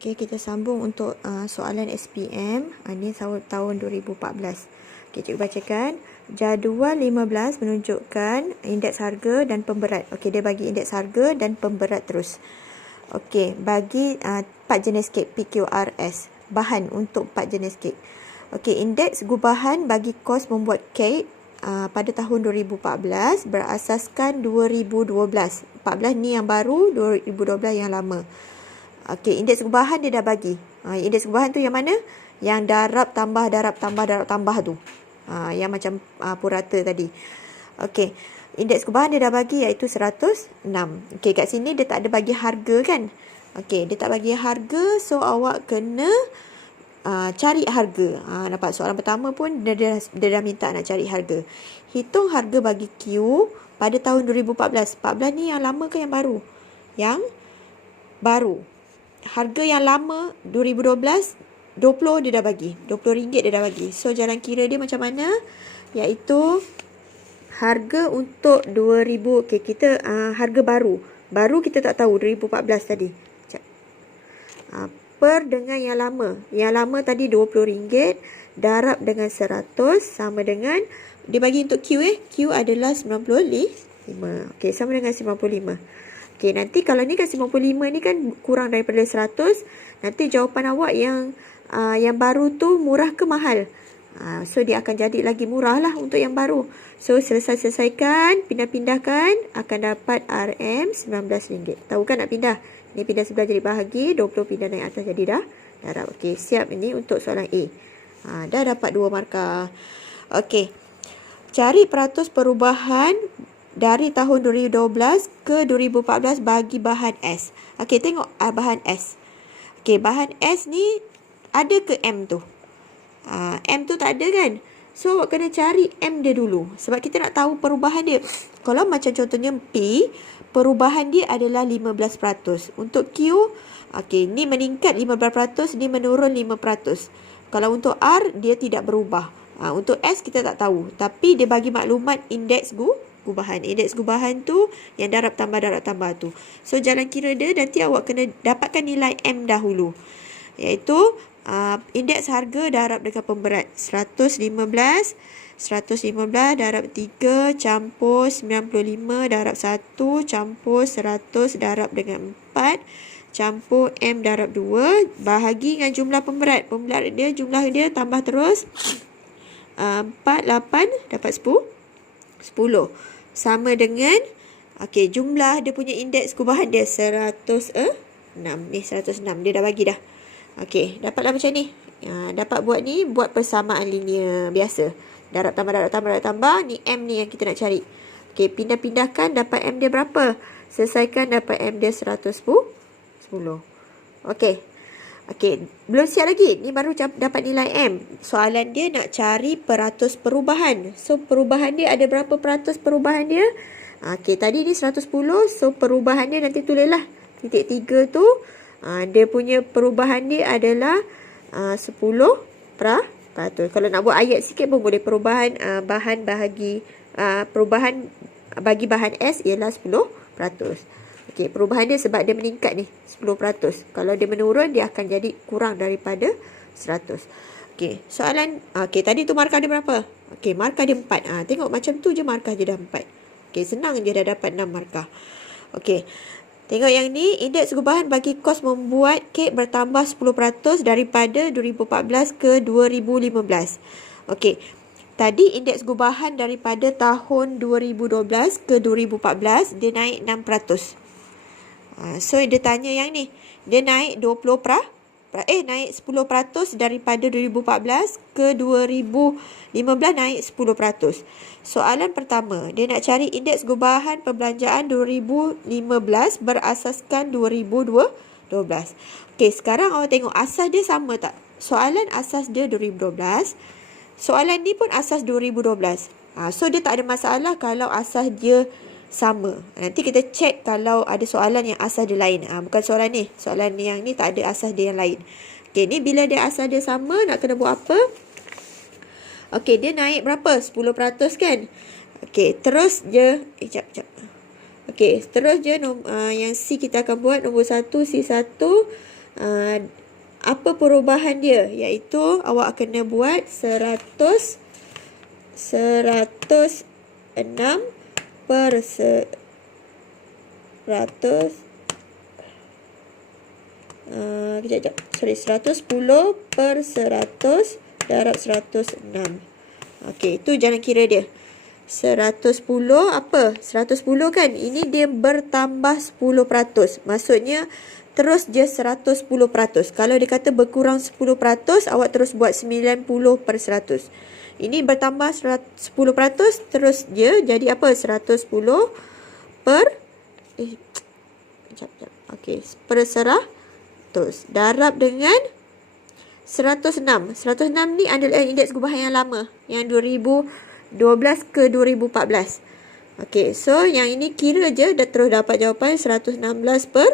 Okey, kita sambung untuk soalan SPM. Ini tahun 2014. Okey, cikgu bacakan. Jadual 15 menunjukkan indeks harga dan pemberat. Okey, dia bagi indeks harga dan pemberat terus. Okey, bagi 4 jenis kek PQRS. Bahan untuk 4 jenis kek. Okey, indeks gubahan bagi kos membuat kek pada tahun 2014 berasaskan 2012. 14 ni yang baru, 2012 yang lama. Okey, indeks gubahan dia dah bagi. Indeks gubahan tu yang mana? Yang darab tambah tu. Yang macam purata tadi. Okey, indeks gubahan dia dah bagi iaitu 106. Okey, kat sini dia tak ada bagi harga kan? Okey, dia tak bagi harga, so awak kena cari harga. Nampak soalan pertama pun dia dah minta nak cari harga. Hitung harga bagi Q pada tahun 2014. 14 ni yang lama ke yang baru? Yang baru. Harga yang lama 2012 20 dia dah bagi. RM20 dia dah bagi. So jalan kira dia macam mana? Iaitu harga untuk 2000. Okey, kita harga baru. Baru kita tak tahu 2014 tadi. Per dengan yang lama. Yang lama tadi RM20 darab dengan 100 sama dengan dia bagi untuk Q Q adalah 95. Okey, sama dengan 95. Okey, nanti kalau ni kan 95 ni kan kurang daripada 100, nanti jawapan awak yang baru tu murah ke mahal? So dia akan jadi lagi murah lah untuk yang baru. So selesaikan, pindah-pindahkan akan dapat RM19. Tahu kan nak pindah? Ni pindah sebelah jadi bahagi, 20 pindah naik atas jadi dah darab. Okey, siap ini untuk soalan A. Dah dapat 2 markah. Okey. Cari peratus perubahan dari tahun 2012 ke 2014 bagi bahan S. Okey, tengok bahan S. Okey, bahan S ni ada ke M tu? M tu tak ada kan? So, awak kena cari M dia dulu. Sebab kita nak tahu perubahan dia. Kalau macam contohnya P, perubahan dia adalah 15%. Untuk Q, okey, ni meningkat 15%, ni menurun 5%. Kalau untuk R, dia tidak berubah. Untuk S, kita tak tahu. Tapi dia bagi maklumat indeks gubahan. Indeks gubahan tu yang darab tambah tu. So jalan kira dia nanti awak kena dapatkan nilai M dahulu. Iaitu indeks harga darab dengan pemberat. 115 darab 3 campur 95 darab 1 campur 100 darab dengan 4 campur M darab 2 bahagi dengan jumlah pemberat. Pemberat dia, jumlah dia tambah terus. 4, 8 dapat 10 sama dengan jumlah dia punya indeks gubahan dia 106. Ni 106 dia dah bagi dah. Okey, dapatlah macam ni. Dapat buat ni, buat persamaan linear biasa. Darab tambah ni M ni yang kita nak cari. Okey, pindah-pindahkan dapat M dia berapa? Selesaikan dapat M dia 110. Okey. Okey, belum siap lagi. Ni baru dapat nilai M. Soalan dia nak cari peratus perubahan. So, perubahan dia ada berapa peratus perubahan dia? Okey, tadi ni 110. So, perubahan dia nanti tulislah. Titik 3 tu, dia punya perubahan dia adalah 10%. Kalau nak buat ayat sikit pun boleh. Perubahan bahan bahagi perubahan bagi bahan S ialah 10%. Okey, perubahan dia sebab dia meningkat ni 10%. Kalau dia menurun, dia akan jadi kurang daripada 100. Okey, soalan tadi tu markah dia berapa? Okey, markah dia 4. Tengok macam tu je markah dia dah 4. Okey, senang je dah dapat 6 markah. Okey. Tengok yang ni, indeks gubahan bagi kos membuat kek bertambah 10% daripada 2014 ke 2015. Okey. Tadi indeks gubahan daripada tahun 2012 ke 2014 dia naik 6%. So dia tanya yang ni, dia naik 10% daripada 2014 ke 2015 naik 10%. Soalan pertama, dia nak cari indeks gubahan perbelanjaan 2015 berasaskan 2012. Okey, sekarang awak tengok asas dia sama tak? Soalan asas dia 2012. Soalan ni pun asas 2012. So dia tak ada masalah kalau asas dia sama. Nanti kita cek kalau ada soalan yang asas dia lain. Bukan soalan ni. Soalan yang ni tak ada asas dia yang lain. Okey, ni bila dia asas dia sama, nak kena buat apa? Okey, dia naik berapa? 10% kan? Okey, terus je. Sekejap. Okey, terus je yang C kita akan buat nombor 1, C1. apa perubahan dia, iaitu awak kena buat 106 per 110 per 100 darab 106. Okey, itu jalan kira dia. 110 apa? 110 kan? Ini dia bertambah 10%. Maksudnya terus je 110%. Kalau dia kata berkurang 10%, awak terus buat 90 per 100. Ini bertambah 10%, terus je jadi apa? 110 per Okey, per 100 darab dengan 106. 106 ni adalah indeks gubahan yang lama, yang 2012 ke 2014. Okey, so yang ini kira je dah terus dapat jawapan 116 per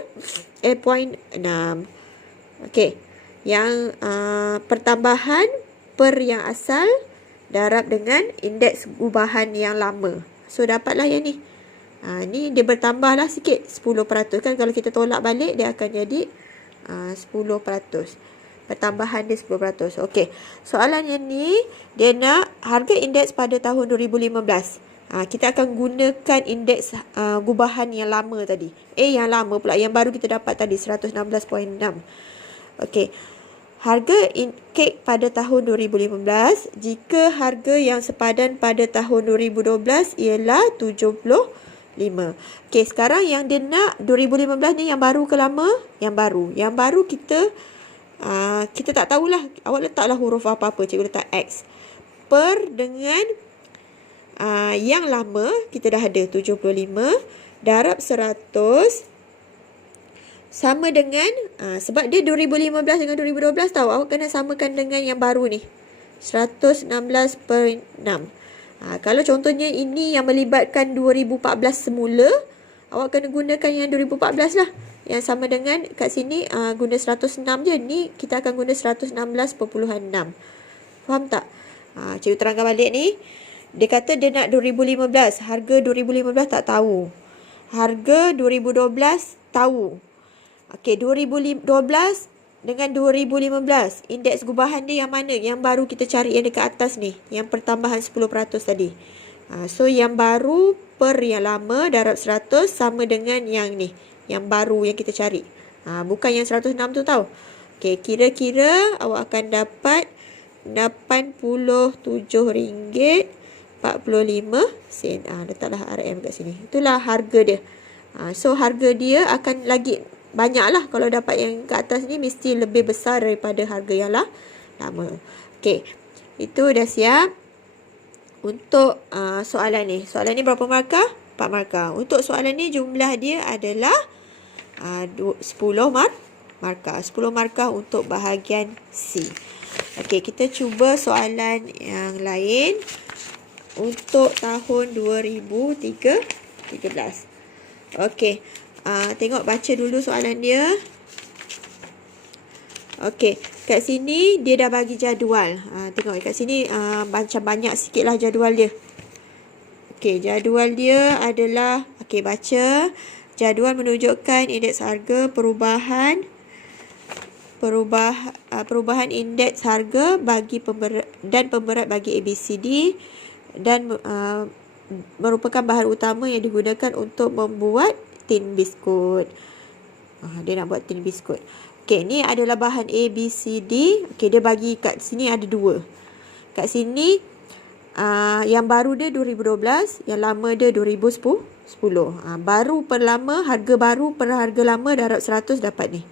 0.6. Okey, yang pertambahan per yang asal darab dengan indeks gubahan yang lama. So dapatlah yang ni. Ni dia bertambah lah sikit, 10% kan. Kalau kita tolak balik dia akan jadi 10%. Pertambahan dia 10%. Okey, soalan yang ni dia nak harga indeks pada tahun 2015. Kita akan gunakan indeks gubahan yang lama tadi. Yang lama pula, yang baru kita dapat tadi 116.6. Okey, harga kek pada tahun 2015 jika harga yang sepadan pada tahun 2012 ialah 75. Okey, sekarang yang dia nak 2015 ni yang baru ke lama? Yang baru. Yang baru kita tak tahulah. Awak letaklah huruf apa-apa, cikgu letak X. Per dengan yang lama kita dah ada 75 darab 100 sama dengan sebab dia 2015 dengan 2012 tahu, awak kena samakan dengan yang baru ni 116 per 6. Kalau contohnya ini yang melibatkan 2014 semula, awak kena gunakan yang 2014 lah, yang sama dengan kat sini guna 106 je. Ni kita akan guna 116.6. Faham tak? Cikgu terangkan balik ni. Dia kata dia nak 2015. Harga 2015 tak tahu. Harga 2012 tahu. Okey, 2012 dengan 2015. Indeks gubahan dia yang mana? Yang baru kita cari yang dekat atas ni. Yang pertambahan 10% tadi. So yang baru per yang lama darab 100 sama dengan yang ni. Yang baru yang kita cari. Bukan yang 106 tu tau. Okey, kira-kira awak akan dapat RM87.45. Letaklah RM kat sini. Itulah harga dia. So harga dia akan lagi banyak lah. Kalau dapat yang kat atas ni mesti lebih besar daripada harga yang lama. Okey, itu dah siap untuk soalan ni. Soalan ni berapa markah? 4 markah. Untuk soalan ni jumlah dia adalah 10 markah. 10 markah untuk bahagian C. Okey, kita cuba soalan yang lain untuk tahun 2013. Okey, tengok baca dulu soalan dia. Okey, kat sini dia dah bagi jadual. Tengok kat sini macam banyak sikit lah jadual dia. Okey, jadual dia adalah, okey, baca. Jadual menunjukkan indeks harga perubahan indeks harga bagi pemberat bagi ABCD dan merupakan bahan utama yang digunakan untuk membuat tin biskut. Dia nak buat tin biskut. Okey, ni adalah bahan ABCD. Okey, dia bagi kat sini ada 2. Kat sini yang baru dia 2012, yang lama dia 2010. Baru per lama, harga baru per harga lama darab 100 dapat ni.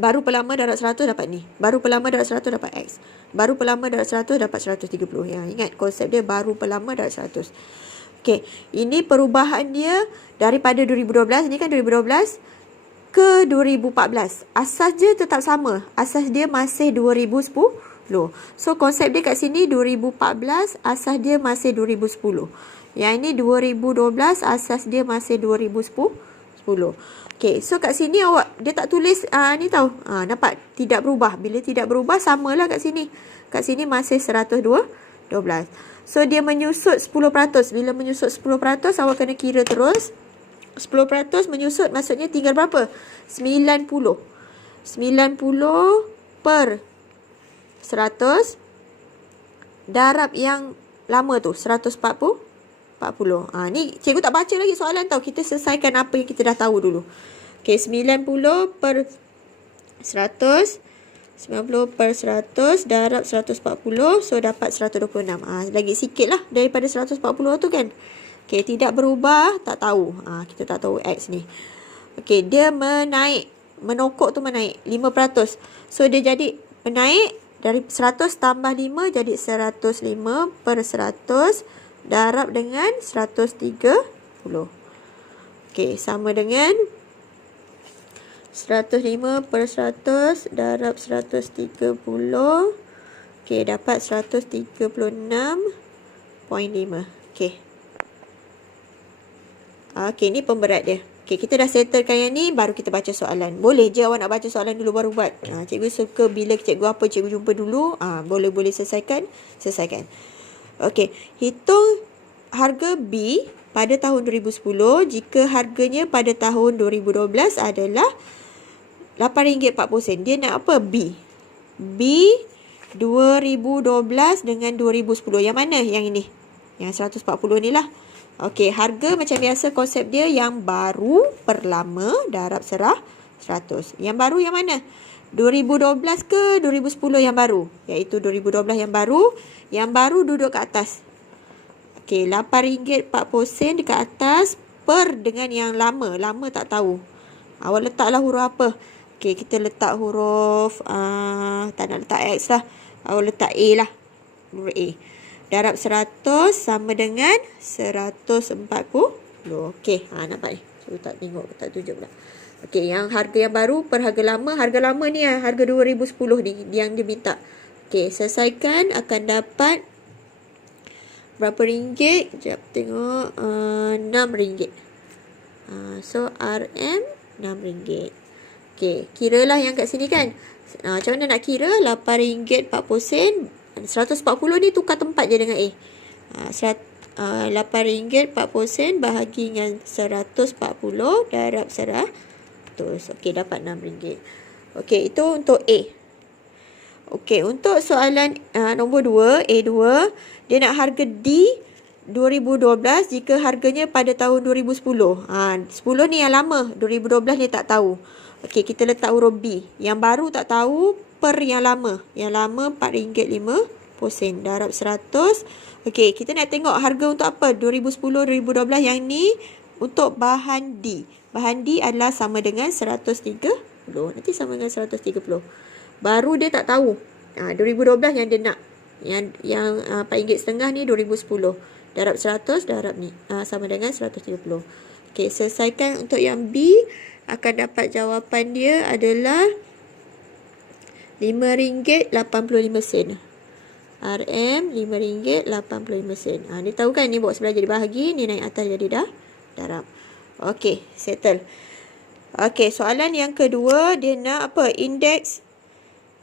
Baru per lama darab 100 dapat ni. Baru per lama darab 100 dapat X. Baru per lama darab 100 dapat 130. Ingat konsep dia baru per lama darab 100. Okey, ini perubahan dia daripada 2012, ni kan 2012 ke 2014. Asas dia tetap sama. Asas dia masih 2010. So konsep dia kat sini 2014, asas dia masih 2010. Yang ini 2012, asas dia masih 2010. Okey, so kat sini awak dia tak tulis ni tau. Nampak tidak berubah. Bila tidak berubah samalah kat sini. Kat sini masih 112. So dia menyusut 10%. Bila menyusut 10%, awak kena kira terus. 10% menyusut maksudnya tinggal berapa? 90. 90 per 100 darab yang lama tu 140. Ni cikgu tak baca lagi soalan tau. Kita selesaikan apa yang kita dah tahu dulu. Okey, 90 per 100. 90 per 100 darab 140. So, dapat 126. Lagi sikit lah daripada 140 tu kan. Okey, tidak berubah, tak tahu. Kita tak tahu X ni. Okey, dia menaik. Menokok tu menaik 5%. So, dia jadi menaik dari 100 tambah 5 jadi 105 per 100 darab dengan 130. Okey, sama dengan 105 per 100 darab 130. Okey, dapat 136.5. Okey. Okey, ni pemberat dia. Okey, kita dah settlekan yang ni, baru kita baca soalan. Boleh je awak nak baca soalan dulu baru buat. Cikgu suka bila cikgu apa cikgu jumpa dulu. Boleh selesaikan. Okey, hitung harga B pada tahun 2010 jika harganya pada tahun 2012 adalah RM8.40. Dia nak apa? B 2012 dengan 2010. Yang mana? Yang ini. Yang 140 ni lah. Okey, harga macam biasa konsep dia yang baru per lama darab serah 100. Yang baru yang mana? 2012 ke 2010 yang baru? Iaitu 2012 yang baru. Yang baru duduk kat atas. Okey, RM8.40 dekat atas per dengan yang lama. Lama tak tahu. Awak letaklah huruf apa? Okey, kita letak huruf tak nak letak X lah. Awak letak A lah. Huruf A. Darab 100 sama dengan 140. Okey, nampak ni. Saya tak tengok, tak tunjuk pula. Okey, yang harga yang baru per harga lama. Harga lama ni harga 2010 ni yang dia minta. Okey, selesaikan akan dapat berapa ringgit? Sekejap tengok. RM6. So, RM RM6. Okey, kiralah yang kat sini kan. Macam mana nak kira? RM8.40. 140 ni tukar tempat je dengan A. RM8.40 bahagi dengan 140 darab 100. Okey, dapat RM6. Okey, itu untuk A. Okey, untuk soalan nombor 2, A2, dia nak harga D 2012 jika harganya pada tahun 2010. 10 ni yang lama, 2012 ni tak tahu. Okey, kita letak huruf B. Yang baru tak tahu per yang lama. Yang lama RM4.50 darab 100. Okey, kita nak tengok harga untuk apa? 2010, 2012 yang ni untuk bahan D. Bahan D adalah sama dengan 130. Nanti sama dengan 130. Baru dia tak tahu. 2012 yang dia nak. Yang RM4.50 ni 2010. Darab 100 darab ni. Sama dengan 130. Okey, selesaikan untuk yang B. Akan dapat jawapan dia adalah RM5.85. RM RM5.85. Ni tahu kan, ni buat sebelah jadi bahagi, ni naik atas jadi darab. Okey, settle. Okey, soalan yang kedua, dia nak apa? Indeks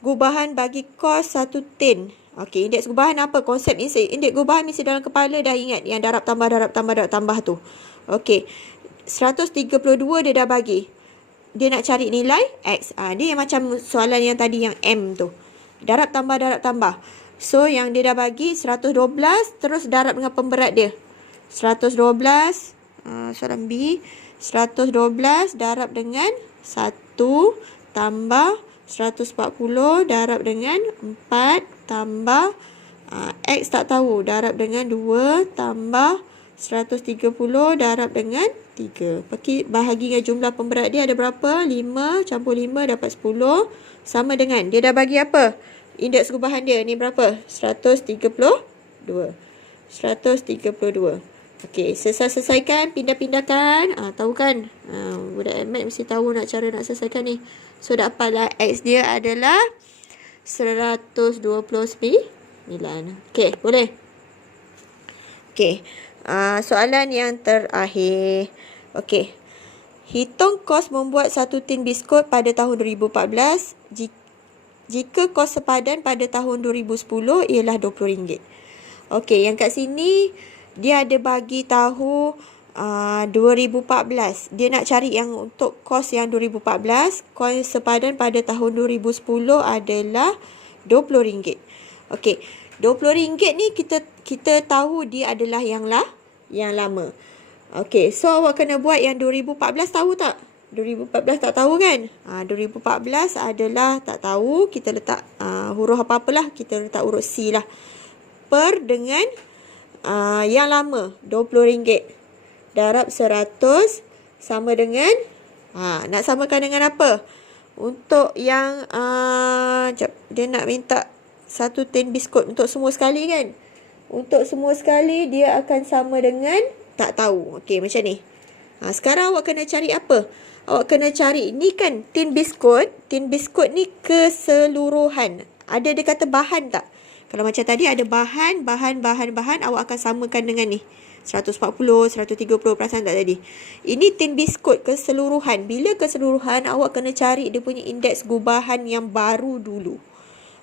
gubahan bagi kos 1 tin. Okey, indeks gubahan apa? Konsep indeks gubahan mesti dalam kepala dah ingat. Yang darab tambah tu. Okey, 132 dia dah bagi. Dia nak cari nilai X. Dia yang macam soalan yang tadi yang M tu. Darab tambah. So, yang dia dah bagi 112 terus darab dengan pemberat dia. 112, soalan B. 112 darab dengan 1 tambah 140 darab dengan 4 tambah X tak tahu. Darab dengan 2 tambah 130 darab dengan 3. Bahagi dengan jumlah pemberat dia ada berapa? 5 campur 5 dapat 10. Sama dengan, dia dah bagi apa? Indeks gubahan dia ni berapa? 132. Okey, selesaikan, pindah-pindahkan. Tahu kan? Budak MAT mesti tahu cara nak selesaikan ni. So, dapatlah X dia adalah 129. Okey, boleh? Okey. Soalan yang terakhir. Okey. Hitung kos membuat 1 tin biskut pada tahun 2014 jika kos sepadan pada tahun 2010 ialah RM20. Okey, yang kat sini dia ada bagi tahu 2014. Dia nak cari yang untuk kos yang 2014. Kos sepadan pada tahun 2010 adalah RM20. Okey, RM20 ni kita tahu dia adalah yang lama. Okey, so awak kena buat yang 2014, tahu tak? 2014 tak tahu kan? 2014 adalah tak tahu, kita letak huruf apa-apalah, kita letak huruf C lah. Per dengan yang lama, RM20. Darab 100 sama dengan, nak samakan dengan apa? Untuk yang, dia nak minta satu tin biskut untuk semua sekali kan? Untuk semua sekali dia akan sama dengan tak tahu. Okey, macam ni. Sekarang awak kena cari apa? Awak kena cari, ni kan tin biskut. Tin biskut ni keseluruhan. Ada dia kata bahan tak? Kalau macam tadi ada bahan, awak akan samakan dengan ni. 140, 130, perasan tak tadi? Ini tin biskut keseluruhan. Bila keseluruhan, awak kena cari dia punya indeks gubahan yang baru dulu.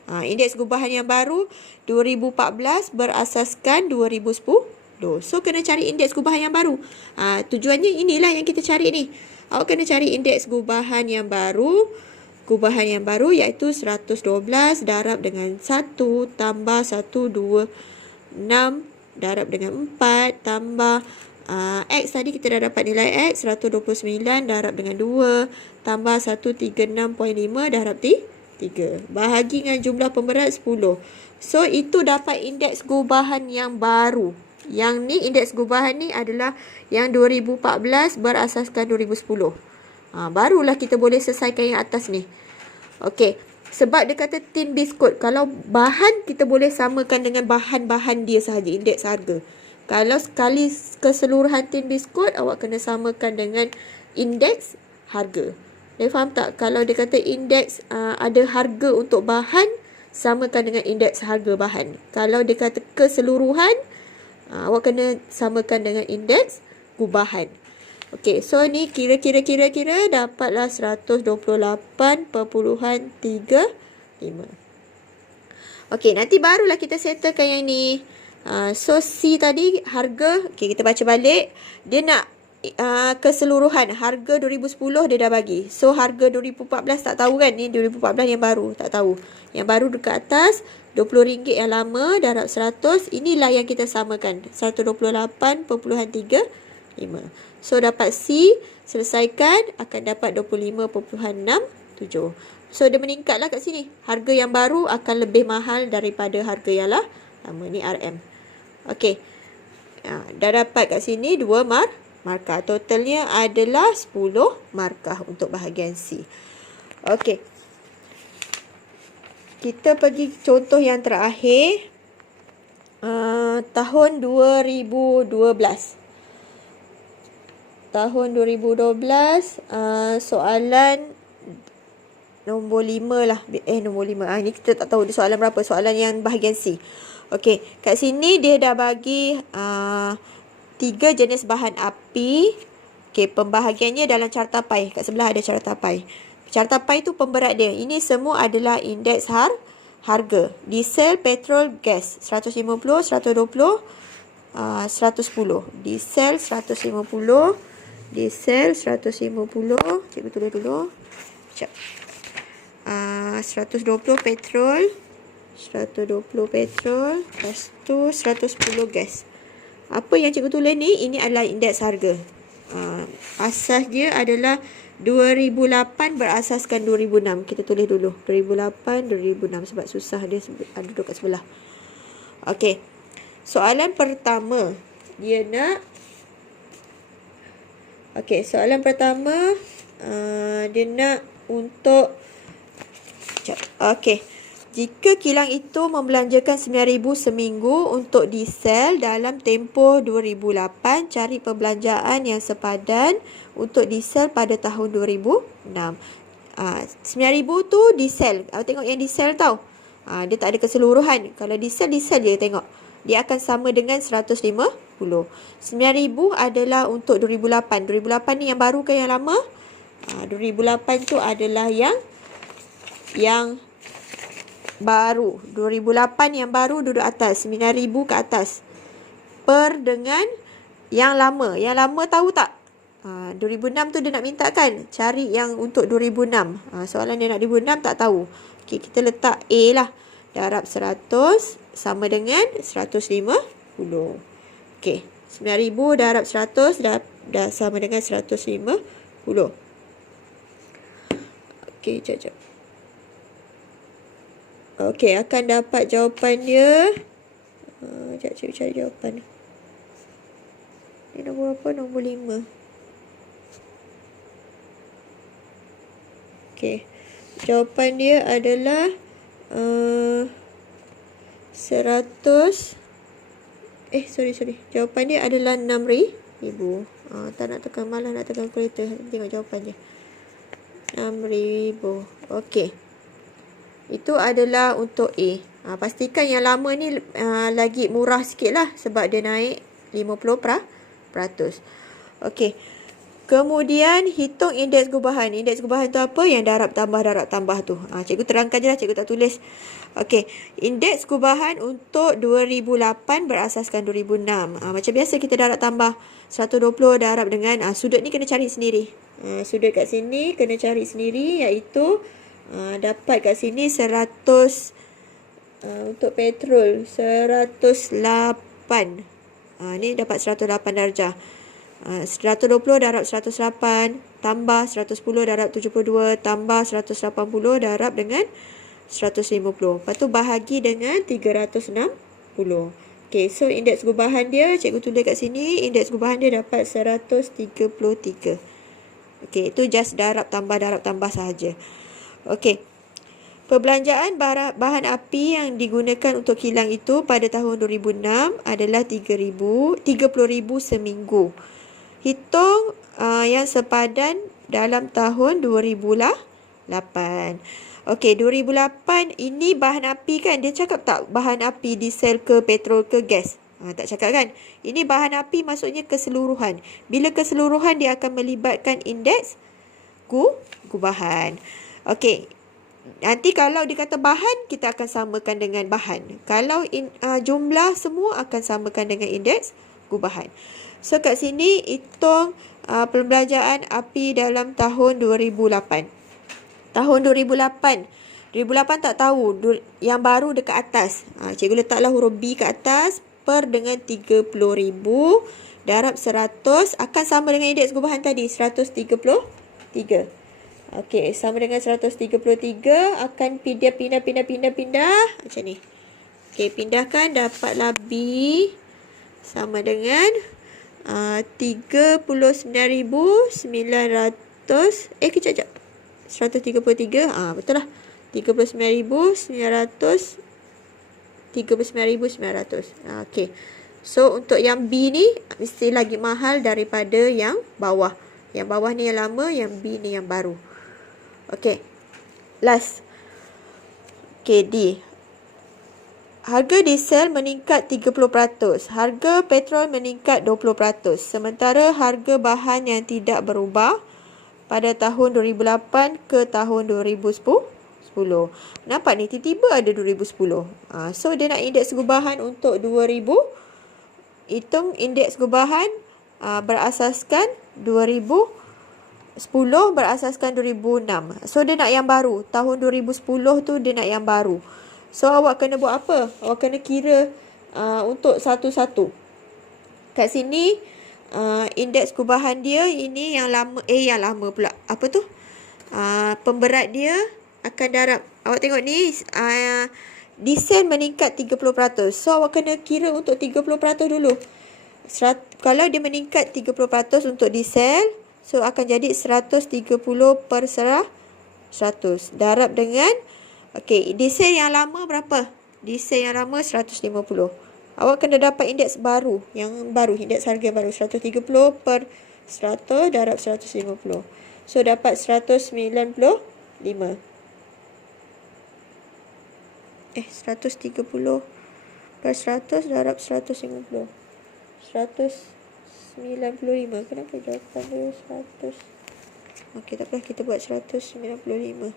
Indeks gubahan yang baru 2014 berasaskan 2010. So, kena cari indeks gubahan yang baru. Tujuannya inilah yang kita cari ni. Awak kena cari indeks gubahan yang baru. Gubahan yang baru iaitu 112 darab dengan 1 tambah 126 darab dengan 4 tambah X tadi kita dah dapat nilai X 129 darab dengan 2 tambah 136.5 darab 3 bahagi dengan jumlah pemberat 10. So itu dapat indeks gubahan yang baru. Yang ni indeks gubahan ni adalah yang 2014 berasaskan 2010. Barulah kita boleh selesaikan yang atas ni. Okey, sebab dia kata tin biskut. Kalau bahan kita boleh samakan dengan bahan-bahan dia sahaja, indeks harga. Kalau sekali keseluruhan tin biskut, awak kena samakan dengan indeks harga. Dia faham tak? Kalau dia kata indeks ada harga untuk bahan, samakan dengan indeks harga bahan. Kalau dia kata keseluruhan, awak kena samakan dengan indeks gubahan. Okey, so ni kira dapatlah 128.35. Okey, nanti barulah kita settlekan yang ni. So C tadi harga, okey kita baca balik. Dia nak keseluruhan harga 2010 dia dah bagi. So harga 2014 tak tahu kan? Ni 2014 yang baru tak tahu. Yang baru dekat atas RM20 yang lama darab 100. Inilah yang kita samakan. 128.35. So dapat C, selesaikan akan dapat 25.67. So dia meningkatlah kat sini. Harga yang baru akan lebih mahal daripada harga yang lama. Ni RM. Okey. Dah dapat kat sini 2 markah. Totalnya adalah 10 markah untuk bahagian C. Okey. Kita pergi contoh yang terakhir. Tahun 2012. Tahun 2012, soalan nombor 5 lah. Nombor 5. Ni kita tak tahu dia soalan berapa. Soalan yang bahagian C. Okey, kat sini dia dah bagi 3 jenis bahan api. Okey, pembahagiannya dalam carta pai. Kat sebelah ada carta pai. Carta pai tu pemberat dia. Ini semua adalah indeks harga. Diesel, petrol, gas. 150, 120, 110. Diesel 150. Diesel 150. Cikgu tulis dulu. Sekejap. 120 petrol. 120 petrol. Lepas tu 110 gas. Apa yang cikgu tulis ni? Ini adalah indeks harga. Asas dia adalah 2008 berasaskan 2006. Kita tulis dulu. 2008, 2006. Sebab susah dia ada duduk kat sebelah. Okey. Soalan pertama. Dia nak... Okey, soalan pertama dia nak untuk okey. Jika kilang itu membelanjakan 9,000 seminggu untuk diesel dalam tempoh 2008, cari perbelanjaan yang sepadan untuk diesel pada tahun 2006. 9,000 tu diesel. Tengok yang diesel tau. Dia tak ada keseluruhan. Kalau diesel je tengok. Dia akan sama dengan 150. 9,000 adalah untuk 2008. 2008 ni yang baru ke yang lama? 2008 tu adalah yang baru. 2008 yang baru duduk atas. 9,000 ke atas. Per dengan Yang lama tahu tak? 2006 tu dia nak minta kan? Cari yang untuk 2006. Soalan dia nak 2006 tak tahu. Okey, kita letak A lah. Darab 100 sama dengan 150. Okey, 9,000 darab 100 dah sama dengan 150. Okey, jap. Okey, akan dapat jawapan dia. Sekejap, cikgu cari jawapan. Ini nombor apa? Nombor 5. Okey. Jawapan dia adalah 100. Sorry. Jawapan dia adalah 6,000. Tak nak tekan, malah nak tekan kalkulator. Tengok jawapan dia. 6,000. Okey. Itu adalah untuk A. Pastikan yang lama ni lagi murah sikit lah. Sebab dia naik 50%. Okey. Kemudian hitung indeks gubahan. Indeks gubahan tu apa? Yang darab tambah tu. Cikgu terangkan je lah. Cikgu tak tulis. Okey. Indeks gubahan untuk 2008 berasaskan 2006. Macam biasa kita darab tambah. 120 darab dengan sudut ni kena cari sendiri. Sudut kat sini kena cari sendiri. Iaitu dapat kat sini 100. Untuk petrol 108. Ni dapat 108 darjah. 120 darab 108 tambah 110 darab 72 tambah 180 darab dengan 150. Lepas tu bahagi dengan 360. Okey, so indeks gubahan dia cikgu tulis kat sini. Indeks gubahan dia dapat 133. Okey, itu just darab tambah sahaja. Okey. Perbelanjaan bahan api yang digunakan untuk kilang itu pada tahun 2006 adalah 30,000 seminggu. Hitung yang sepadan dalam tahun 2008. Okey, 2008 ini bahan api kan? Dia cakap tak bahan api diesel ke petrol ke gas? Tak cakap kan? Ini bahan api maksudnya keseluruhan. Bila keseluruhan dia akan melibatkan indeks gubahan. Okey. Nanti kalau dia kata bahan, kita akan samakan dengan bahan. Kalau jumlah semua akan samakan dengan indeks gubahan. So kat sini hitung perbelanjaan api dalam tahun 2008. Tahun 2008 tak tahu. Yang baru dekat atas. Cikgu letaklah huruf B kat atas. Per dengan 30,000 darab 100 akan sama dengan indeks gubahan tadi. 133. Okey, sama dengan 133. Akan pindah macam ni. Okey, pindahkan, dapatlah B sama dengan 39,900. Kejap. 133. Betul lah. 39,900. 39,900. Okey. So untuk yang B ni mesti lagi mahal daripada yang bawah. Yang bawah ni yang lama, yang B ni yang baru. Okey. Last. Okey, D. Harga diesel meningkat 30%. Harga petrol meningkat 20%. Sementara harga bahan yang tidak berubah pada tahun 2008 ke tahun 2010. Nampak ni tiba-tiba ada 2010. So dia nak indeks gubahan untuk 2000. Hitung indeks gubahan berasaskan 2010 berasaskan 2006. So dia nak yang baru. Tahun 2010 tu dia nak yang baru. So awak kena buat apa? Awak kena kira untuk satu-satu. Kat sini indeks gubahan dia ini yang lama. Yang lama pula. Apa tu? Pemberat dia akan darab. Awak tengok ni diesel meningkat 30%. So awak kena kira untuk 30% dulu. Kalau dia meningkat 30% untuk diesel, so akan jadi 130 per 100 darab dengan diesel yang lama berapa? Diesel yang lama 150. Awak kena dapat indeks baru, indeks harga baru 130 per 100 darab 150. So dapat 195. 130 per 100 darab 150. 195. Kenapa jawapan dia 100? Okey, tak apa, kita buat 195.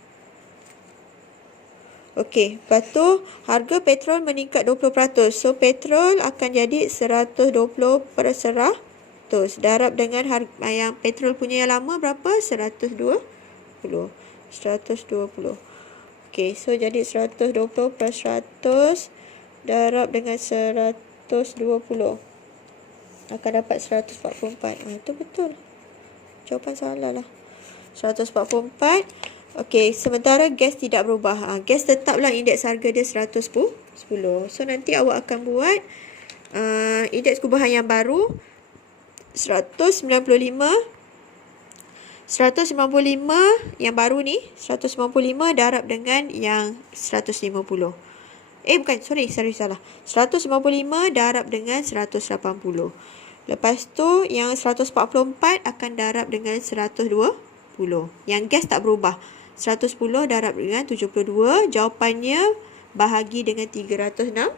Okey, lepas tu harga petrol meningkat 20%. So petrol akan jadi 120 per 100 Darab dengan harga yang petrol punya yang lama berapa? 120. Okey, so jadi 120 plus 100 darab dengan 120 akan dapat 144. Itu betul. Jawapan salah lah. 144. Okey, sementara gas tidak berubah. Gas tetaplah indeks harga dia 110. So nanti awak akan buat indeks gubahan yang baru 195 yang baru ni 195 darab dengan yang 150. Salah. 155 darab dengan 180. Lepas tu yang 144 akan darab dengan 120. Yang gas tak berubah. 110 darab dengan 72. Jawapannya bahagi dengan 360.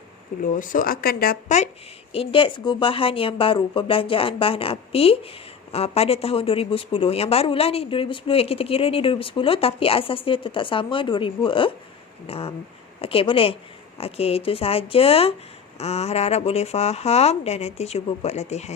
So akan dapat indeks gubahan yang baru perbelanjaan bahan api pada tahun 2010. Yang barulah ni 2010 yang kita kira ni 2010 tapi asas dia tetap sama 2006. Okey, boleh. Okey, itu saja. Harap-harap boleh faham dan nanti cuba buat latihan.